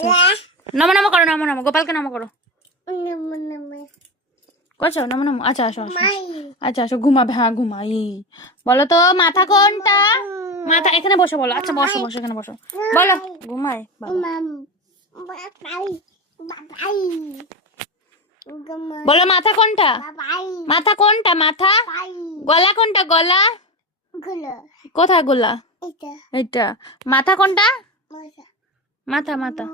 আচ্ছা নমো নমো করো, নমো নমো, গোপালকে নমো করো। করছো নমো নমো? আচ্ছা আসো আসো, আচ্ছা আসো, ঘুমাবে, হ্যাঁ ঘুমাই। বলো তো মাথা কোনটা? মাথা এখানে বসে বলো। আচ্ছা বসো বসো, এখানে বসো, বলো। ঘুমায় বাবা। বলো মাথা কোনটা? মাথা কোনটা? মাথা। গলা কোনটা? গলা কোথায়? গলা এটা। মাথা কোনটা? মাথা মাথা।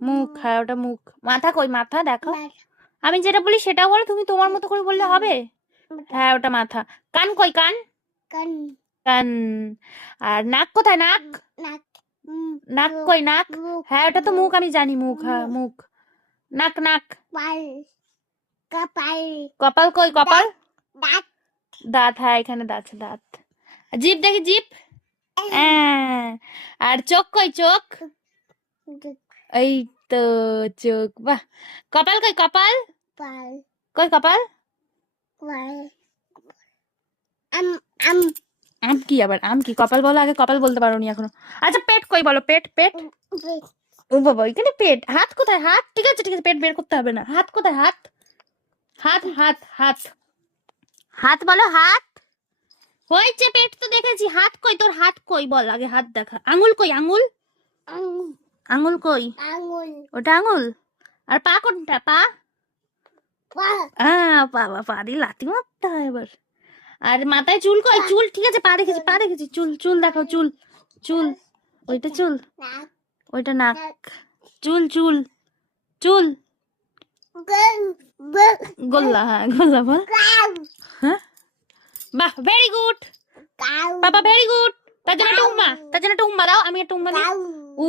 মুখ, হ্যাঁ ওটা মুখ। মাথা কই? মাথা দেখো। আমি যেটা বলি সেটা বলো, তুমি তোমার মতো করে বললে হবে। হ্যাঁ ওটা মাথা। কান কই? কান কান। আর নাক কোথায়? নাক নাক কই? নাক। হ্যাঁ ওটা তো মুখ, আমি জানি মুখ, হ্যাঁ মুখ। নাক নাক। কপাল কই? কপাল। দাঁত, হ্যাঁ এখানে দাঁত, দাঁত। জিভ দেখি, জিভ। আর চোখ কই? চোখ এই তো চোখ, বাহ। কপাল কই? কপাল কই? কপাল। আম কি আবার? আম কি? কপাল বলো আগে, কপাল বলতে পারো নি এখনো। আচ্ছা পেট কই? বলো পেট। পেট ও বাবা, এখানে পেট। হাত কোথায়? হাত। ঠিক আছে ঠিক আছে, পেট বের করতে হবে না। হাত কোথায়? হাত হাত হাত হাত হাত বলো, হাত। হয়েছে, পেট তো দেখেছি, হাত কই তোর? হাত কই বল আগে, হাত দেখা। আঙুল কই? আঙুল আঙুল কই? ওটা আঙুল। আর পা কোনটা? পা বাবা, পা দিয়ে লাথি মারতে হয় এবার। আর মাথায় চুল কই? চুল। ঠিক আছে, পা দেখেছি, পা দেখেছি। চুল, চুল দেখাও, চুল। চুল ওইটা চুল, ওইটা নাক। চুল চুল চুল। গোল্লা, হ্যাঁ গোল্লা বল। হ্যাঁ বাহ, ভেরি গুড বাবা, ভেরি গুড। তার জন্য একটা উম্মা, তার জন্য একটা উম্মা দাও। আমি একটা উম্মা দিই। উ